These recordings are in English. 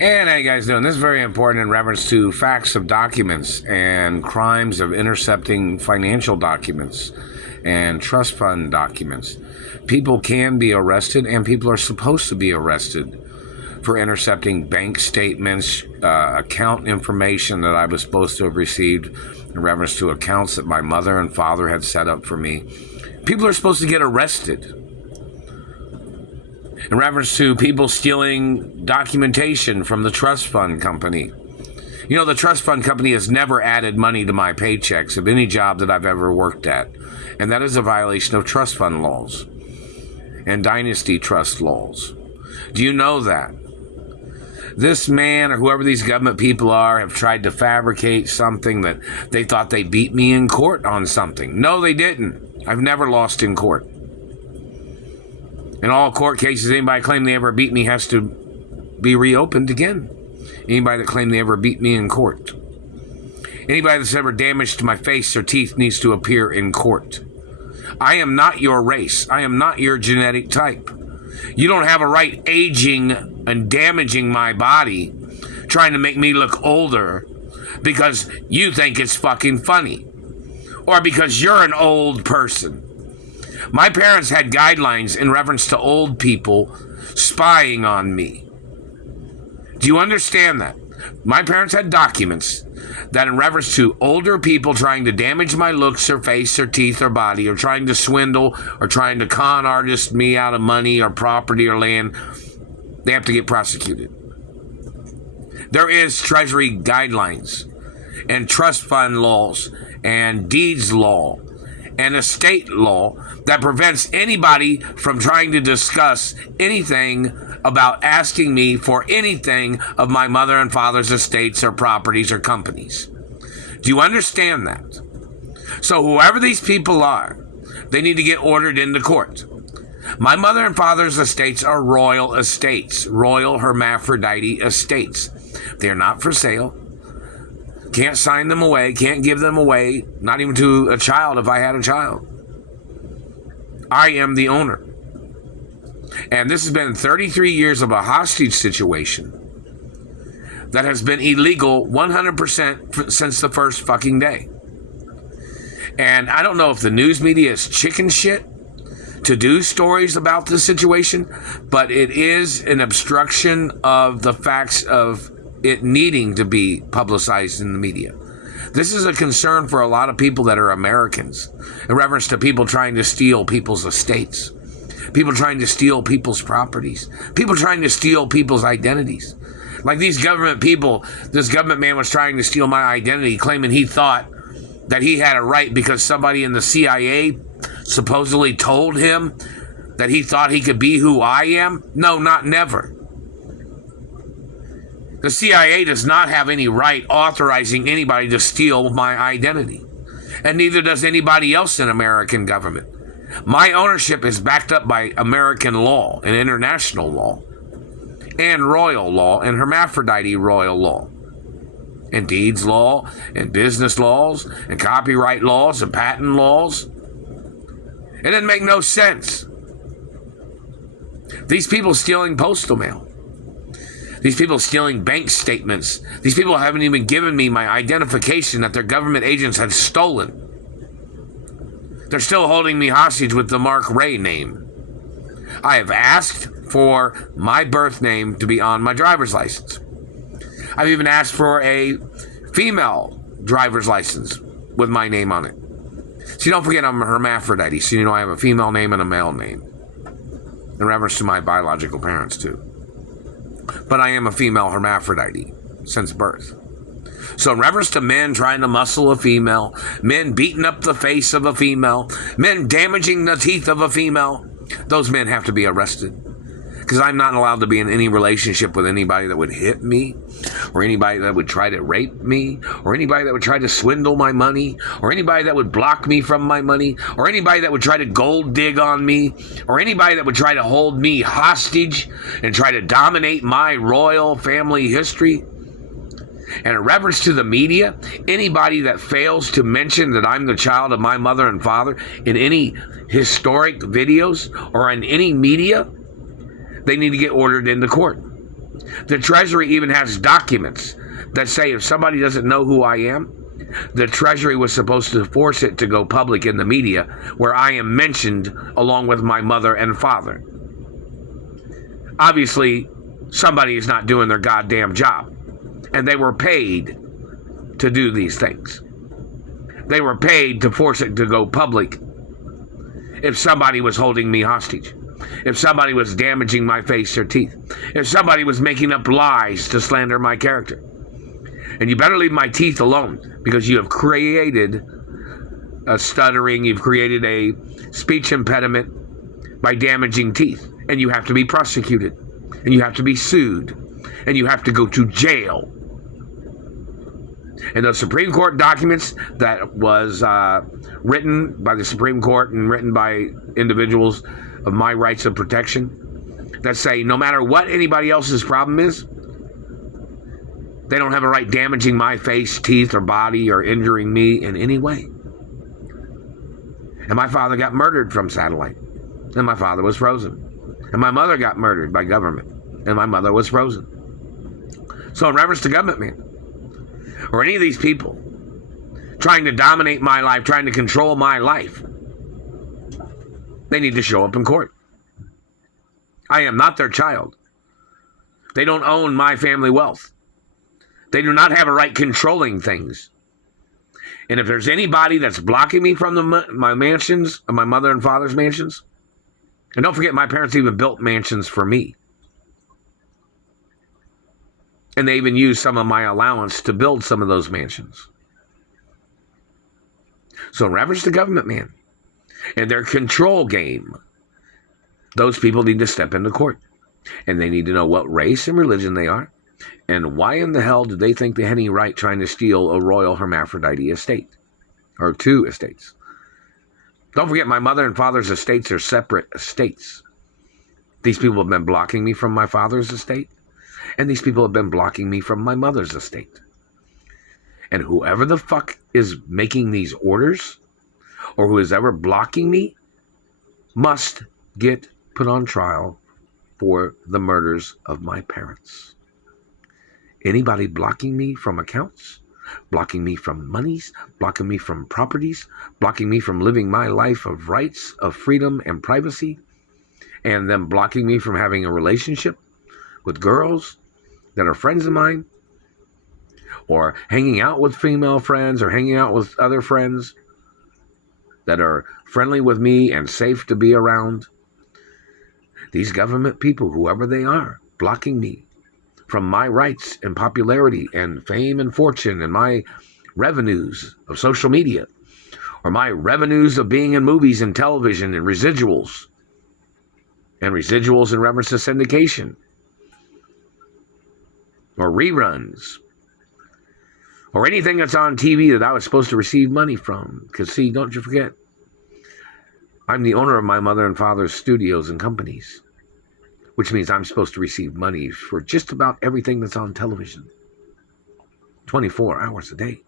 And how you guys doing? This is very important in reference to facts of documents and crimes of intercepting financial documents and trust fund documents. People can be arrested, and people are supposed to be arrested for intercepting bank statements, account information that I was supposed to have received in reference to accounts that my mother and father had set up for me. People are supposed to get arrested in reference to people stealing documentation from the trust fund company. You know, the trust fund company has never added money to my paychecks of any job that I've ever worked at. And that is a violation of trust fund laws and dynasty trust laws. Do you know that? This man or whoever these government people are have tried to fabricate something that they thought they beat me in court on something. No, they didn't. I've never lost in court. In all court cases, anybody claim they ever beat me has to be reopened again. Anybody that claimed they ever beat me in court. Anybody that's ever damaged my face or teeth needs to appear in court. I am not your race. I am not your genetic type. You don't have a right aging and damaging my body, trying to make me look older because you think it's fucking funny. Or because you're an old person. My parents had guidelines in reference to old people spying on me. Do you understand that? My parents had documents that in reference to older people trying to damage my looks or face or teeth or body or trying to swindle or trying to con artist me out of money or property or land, they have to get prosecuted. There is Treasury guidelines and trust fund laws and deeds law and estate law that prevents anybody from trying to discuss anything about asking me for anything of my mother and father's estates or properties or companies. Do you understand that? So whoever these people are, they need to get ordered into court. My mother and father's estates are royal estates, royal hermaphrodite estates. They're not for sale. Can't sign them away, can't give them away, not even to a child if I had a child. I am the owner. And this has been 33 years of a hostage situation that has been illegal 100% since the first fucking day. And I don't know if the news media is chicken shit to do stories about this situation, but it is an obstruction of the facts of it needing to be publicized in the media. This is a concern for a lot of people that are Americans in reference to people trying to steal people's estates, people trying to steal people's properties, people trying to steal people's identities. Like these government people, this government man was trying to steal my identity, claiming he thought that he had a right because somebody in the CIA supposedly told him that he thought he could be who I am. No, not never. The CIA does not have any right authorizing anybody to steal my identity. And neither does anybody else in American government. My ownership is backed up by American law and international law and royal law and hermaphrodite royal law and deeds law and business laws and copyright laws and patent laws. It doesn't make no sense. These people stealing postal mail. These people stealing bank statements. These people haven't even given me my identification that their government agents had stolen. They're still holding me hostage with the Mark Ray name. I have asked for my birth name to be on my driver's license. I've even asked for a female driver's license with my name on it. See, don't forget I'm a hermaphrodite, so you know I have a female name and a male name. In reference to my biological parents, too. But I am a female hermaphrodite since birth. So in reference to men trying to muscle a female, men beating up the face of a female, men damaging the teeth of a female, those men have to be arrested. Because I'm not allowed to be in any relationship with anybody that would hit me, or anybody that would try to rape me, or anybody that would try to swindle my money, or anybody that would block me from my money, or anybody that would try to gold dig on me, or anybody that would try to hold me hostage and try to dominate my royal family history. And in reference to the media, anybody that fails to mention that I'm the child of my mother and father in any historic videos or in any media, they need to get ordered into court. The Treasury even has documents that say if somebody doesn't know who I am, the Treasury was supposed to force it to go public in the media where I am mentioned along with my mother and father. Obviously, somebody is not doing their goddamn job. And they were paid to do these things. They were paid to force it to go public if somebody was holding me hostage. If somebody was damaging my face or teeth. If somebody was making up lies to slander my character. And you better leave my teeth alone, because you have created a stuttering, you've created a speech impediment by damaging teeth. And you have to be prosecuted. And you have to be sued. And you have to go to jail. And those Supreme Court documents that was written by the Supreme Court and written by individuals of my rights of protection that say no matter what anybody else's problem is, they don't have a right damaging my face, teeth, or body or injuring me in any way. And my father got murdered from satellite. And my father was frozen. And my mother got murdered by government. And my mother was frozen. So in reference to government, man, or any of these people trying to dominate my life, trying to control my life, they need to show up in court. I am not their child. They don't own my family wealth. They do not have a right controlling things. And if there's anybody that's blocking me from my mansions, my mother and father's mansions, and don't forget my parents even built mansions for me. And they even used some of my allowance to build some of those mansions. So in reference to government, man, and their control game, those people need to step into court. And they need to know what race and religion they are. And why in the hell do they think they had any right trying to steal a royal hermaphrodite estate? Or 2 estates. Don't forget, my mother and father's estates are separate estates. These people have been blocking me from my father's estate. And these people have been blocking me from my mother's estate. And whoever the fuck is making these orders, or who is ever blocking me, must get put on trial for the murders of my parents. Anybody blocking me from accounts, blocking me from monies, blocking me from properties, blocking me from living my life of rights, of freedom and privacy, and them blocking me from having a relationship with girls that are friends of mine, or hanging out with female friends, or hanging out with other friends that are friendly with me and safe to be around. These government people, whoever they are, blocking me from my rights and popularity and fame and fortune and my revenues of social media, or my revenues of being in movies and television and residuals in reference to syndication or reruns or anything that's on TV that I was supposed to receive money from. Because see, don't you forget, I'm the owner of my mother and father's studios and companies, which means I'm supposed to receive money for just about everything that's on television 24 hours a day,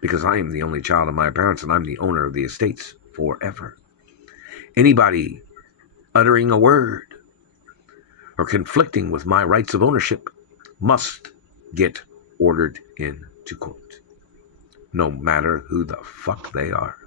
because I am the only child of my parents and I'm the owner of the estates forever. Anybody uttering a word or conflicting with my rights of ownership must get ordered into court, no matter who the fuck they are.